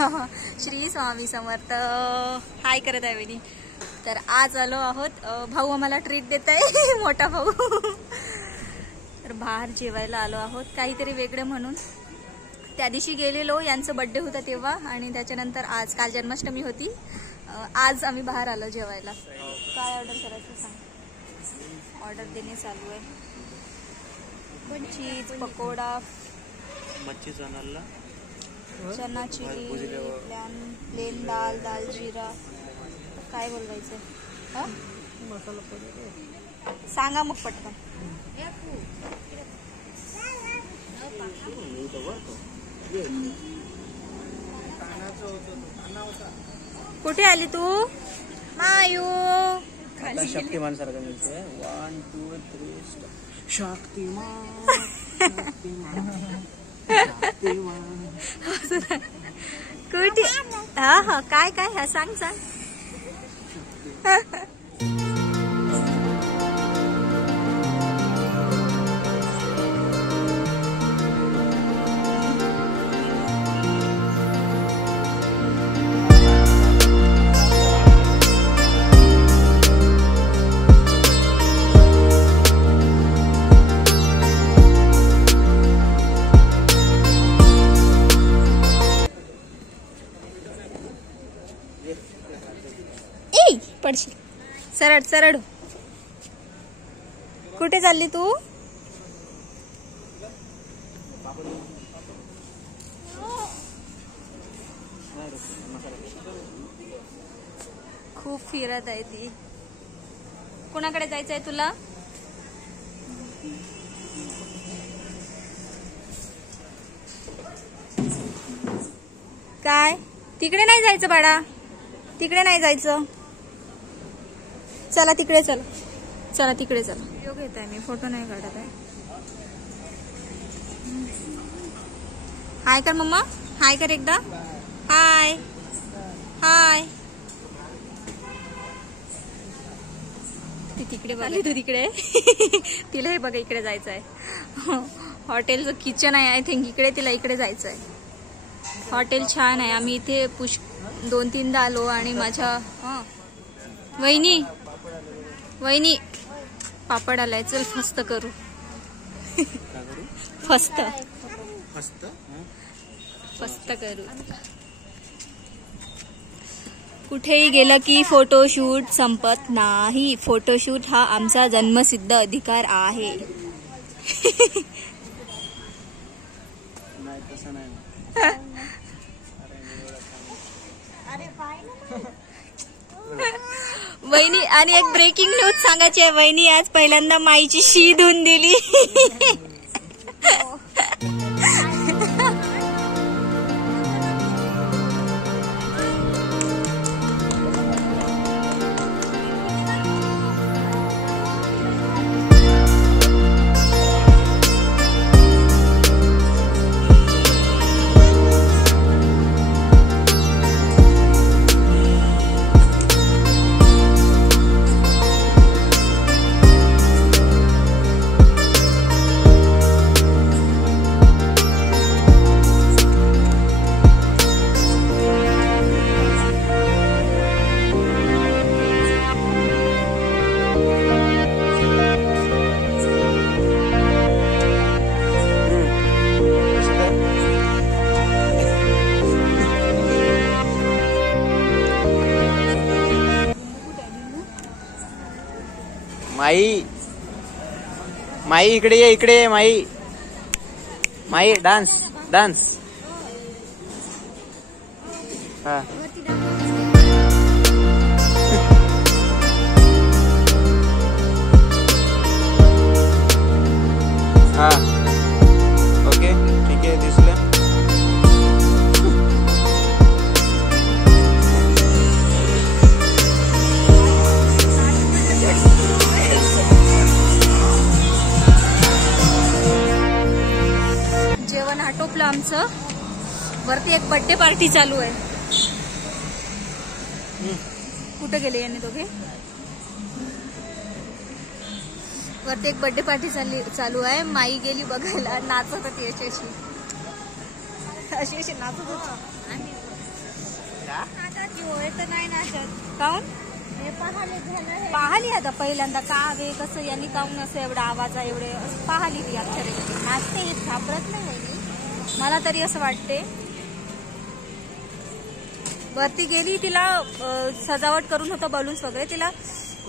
श्री स्वामी समर्थ. हाय करत आहे वहिनी. तर आज आलो आहोत, भाऊ आम्हाला ट्रीट देत आहे मोठा भाऊ. तर बाहेर जेवायला आलो आहोत काहीतरी वेगळं म्हणून. त्या दिवशी गेलेलो, यांचं बर्थडे होता तेव्हा, आणि त्याच्यानंतर आज काल जन्माष्टमी होती. आज आम्ही बाहेर आलो जेवायला. काय ऑर्डर करायचं सांग. ऑर्डर देणे चालू आहे. चीज पकोडा, मच्छी चना चिली, प्लेन दाल, दाल जीरा. काय बोलवायचं मसाला सांगा मग पटकन. कुठे आली तू मायू? शक्तिमान सारखं मिळते. 1 2 3 शक्तिमान. कुठे? हा हा काय काय हा सांग सांग. पडशील. सरळ सरळ. कुठे चालली तू? खूप फिरत आहे ती. कुणाकडे जायचंय तुला? काय? तिकडे नाही जायचं बाळा, तिकडे नाही जायचं. चला तिकडे चला, चला तिकडे चला. व्हिडिओ घेत आहे मी, फोटो नाही काढत आहे. हाय कर मम्मा, हाय कर एकदा. हाय हाय. ती तिकडे बघ, तू तिकडे. तिला हे बघा इकडे जायचं आहे. हॉटेलचं किचन आहे आय थिंक इकडे. तिला इकडे जायचं आहे. हॉटेल छान आहे. आम्ही इथे 2-3दा आलो. आणि माझ्या वहिनी वहिनी पापड आलाय. चल फस्त करू. फस्त फस्त करू. कुठेही गेलं की फोटोशूट संपत नाही. फोटोशूट हा आमचा जन्मसिद्ध अधिकार आहे. वहिनी, आणि एक ब्रेकिंग न्यूज सांगायची आहे. वहिनी आज पहिल्यांदा माईची शी धुवून दिली. माई माई इकडे ये, इकडे ये माई. माई डान्स डान्स. हा हा ओके ठीक आहे. दिसलं. जेवण आटोपलं आमचं. वरती एक बर्थडे पार्टी चालू आहे. कुठे गेले यांनी दोघे? वरती एक बर्थडे पार्टी चालू आहे. माई गेली बघायला. नाचत होती अशी अशी नाचत होती. नाही नाचत काऊन पाहिली आता पहिल्यांदा का वे कसं यांनी काऊन असं एवढा आवाज आहे एवढे पाहिली ती अक्षरे नाचते येत घाबरत नाही वहिनी मला तरी असं वाटते. वरती गेली तिला सजावट करून होतं बलून्स वगैरे तिला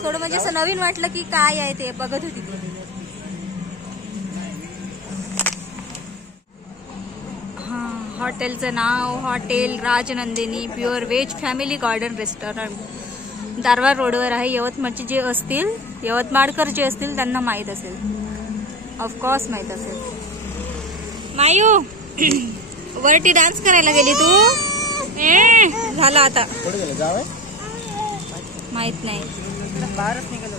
थोडं म्हणजे असं नवीन वाटलं की काय आहे ते बघत होती ती. हा हॉटेलचं नाव hotel Rajnandini pure veg family garden restaurant Darwad रोडवर आहे. यवतमाळचे जे असतील यवतमाळकर जे असतील त्यांना माहीत असेल ऑफकोर्स माहीत असेल. मायू वरती डान्स करायला गेली तू झाला आता माहित नाही. बाहेरच निघालो.